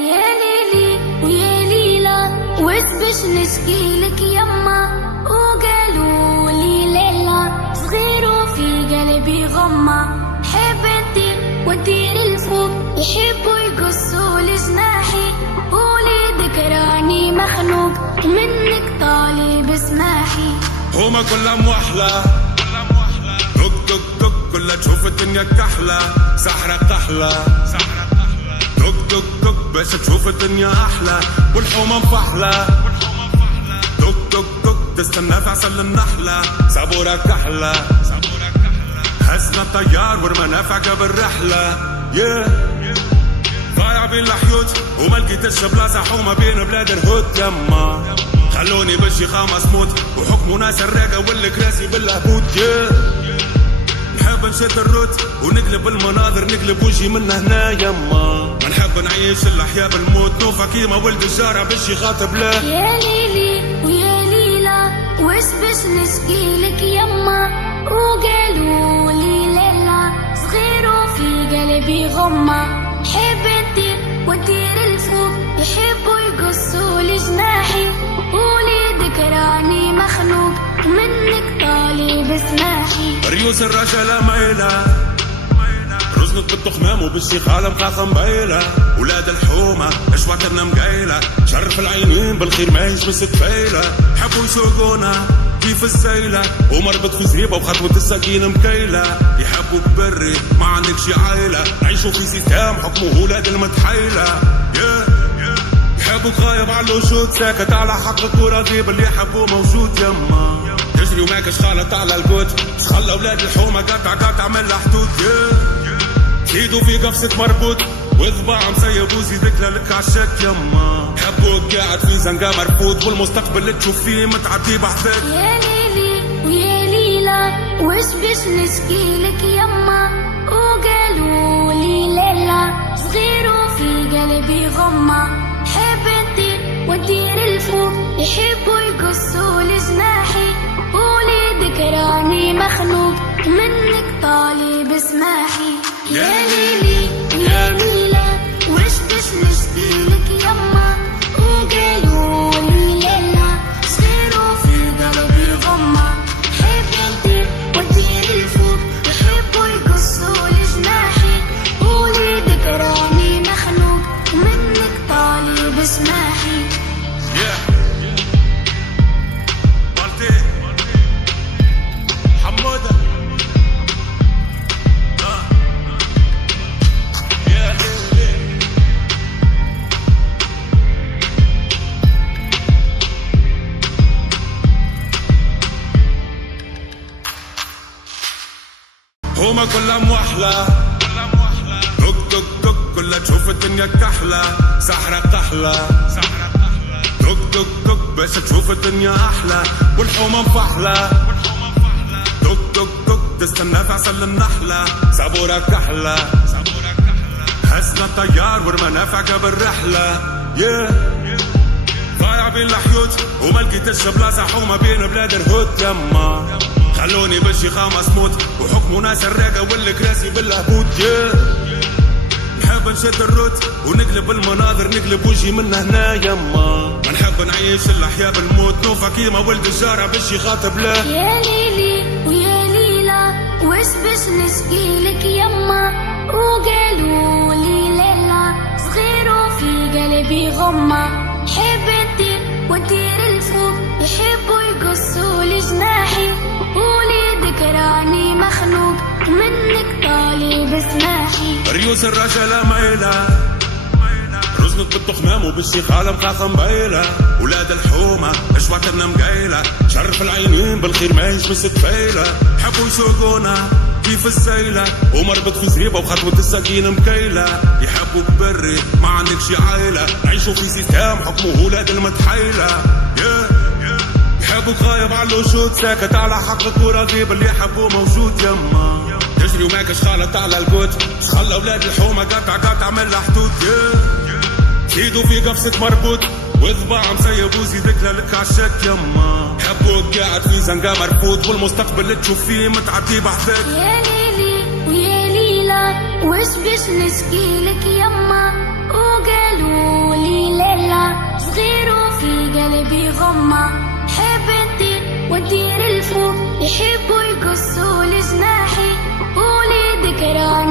يا ليلي ويا ليلى، وش باش نشكيلك يما؟ وقالوا لي ليلى صغير وفي قلبي غمة، حب ندير وندير الفوق، يحبوا يقصوا لجناحي، وليدك راني مخنوق منك طالب اسماحي. هما كلهم وحلة دق دق دق، كلها تشوف الدنيا كحلة، سحرة قحلة دق دق دق باش تشوف الدنيا أحلى، والحومة مفحلة دق دق دق، تستنى في عسل النحلة، صبورة كحلة هزنا الطيار والمنافع قبل رحلة. ضايع بين الحيوت وما لقيتش بلاصة، حومة بين بلاد الهود يما، خلوني بالشيخة مسموت وحكموا ناس الراقة والكراسي بالهبوط. نحب نشد الروت ونقلب المناظر، نقلب وجهي من هنا يما، ما نحب نعيش الأحياء بالموت، نوفا كيما ولد الجارة بالشي خاطب له. يا ليلي ويا ليلى، وش باش نشكيلك يما؟ وقالوا لي ليلى صغير وفي قلبي غمة، حب ندير وندير الفوق، يحبوا يقصوا لجناحي، وليدك راني مخنوق منك طالب اسماحي. ريوس الرجالة مايلة رزنت بالتخمام وبالشيخالة مخاخة مبايلة، ولاد الحومة اشواطرنا مقايلة، شرف العينين بالخير ما يجبس تفايلة، حبوا يسوقونا كيف السيلة، ومربط في زريبة وخطوة السكينة مكيلة، يحبوك بري ما عندكش عايلة، نعيشوا في سيستم حكمه ولاد المتحيلة. يحبوك غايب على الوجود، ساكت على حقك وراضي باللي يحبوه موجود يما، تجري وماكش خالط على القوت، خلى ولاد الحومة قطع من الحدود. زيدوا في قفصة مربوط وذباع مسيب وزيدك لك عالشك يما، حبوك قاعد في زنقة مرفوض، والمستقبل اللي تشوف فيه متعدي بحثك. يا ليلي ويا ليلى، وش باش نشكيلك يما؟ وقالوا لي ليلى صغير وفي قلبي غمة، حب ندير وندير الفوق، يحبوا يقصوا لجناحي، وليدك راني مخنوق منك طالب اسماحي. يا ليلي ويا ليلى، وش باش نشكيلك يما؟ وقالوا لي ليلى صغير وفي قلبي غمة، حب ندير وندير الفوق، يحبوا يقصوا لجناحي، وليدك راني مخنوق منك طالب اسماحي. حمودة هما كلهم وحلة دق دق دق، كلها تشوف الدنيا كحلة، سحرة قحلة دق دق دق باش تشوف الدنيا أحلى، والحومة مفحلة دق دق دق، تستنى في عسل النحلة، صبورة كحلة هزنا الطيار والمنافع قبل رحلة. ضايع بين الحيوت وما لقيتش بلاصة، حومة بين بلاد الهود يما، خلوني بالشيخة مسموت وحكموا ناس الراقة والكراسي بالهبوط. نحب نشد الروت ونقلب المناظر، نقلب وجهي من هنا يما، ما نحب نعيش الأحياء بالموت، نوفا كيما ولد الجارة بالشي خاطب له. يا ليلي ويا ليلى، وش باش نشكيلك يما؟ وقالوا لي ليلى صغير وفي قلبي غمة، حب ندير وندير الفوق، يحبوا يقصوا لجناحي، وليدك راني مخنوق منك طالب اسماحي. ريوس الرجالة مايلة رزنت بالتخمام وبالشيخالة مخاخة مبايلة، ولاد الحومة اشواطرنا مقايلة، شرف العينين بالخير ما يجبس تفايلة، حبوا يسوقونا كيف السيلة، ومربط في زريبة وخطوة السكينة مكيلة، يحبوك بري ما عندكش عايلة، نعيشوا في سيستم حكمه ولاد المتحيلة. يحبوك غايب على الوجود، ساكت على حقك وراضي باللي يحبوه موجود يما، تجري وماكش خالط على القوت، خلى ولاد الحومة قطع من الحدود. زيدوا في قفصة مربوط وذباع مسيب وزيدك لك عالشك يما، حبوك قاعد في زنقة مرفوض، والمستقبل اللي تشوف فيه متعدي بحثك. يا ليلي ويا ليلى، وش بش نشكيلك يما وقالوا لي ليلى صغير وفي قلبي غمة حبتي ودير الفوق يحبوا يقصوا لجناحي ولي ذكرى